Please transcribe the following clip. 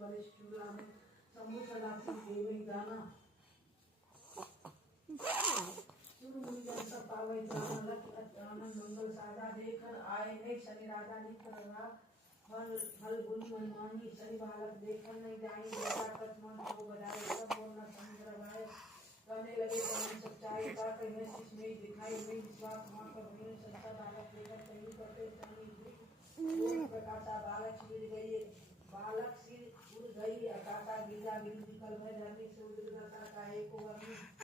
बलिष्ठ चूड़ा में शंभु सदा सिंह देवई दाना सुर मुनि जन सब पावै जाना लख आनंद मंगल साजा देखन आए नहीं शनि राजा निकर रहा हल गुण मनमानी शनि बालक देखन नहीं जाई बेटा कथ मन को बजाए सब बोलना समुद्र गाय करने लगे परम सच्चाई का कहने शिष में दिखाई नहीं विश्वास मां पर हुए संता बालक देखकर कहीं करते शनि प्रकाशा बालक सिर उड़ गई आकाशा गिरा गिर निकल में धरती से उड़ दशा का एक वर्णी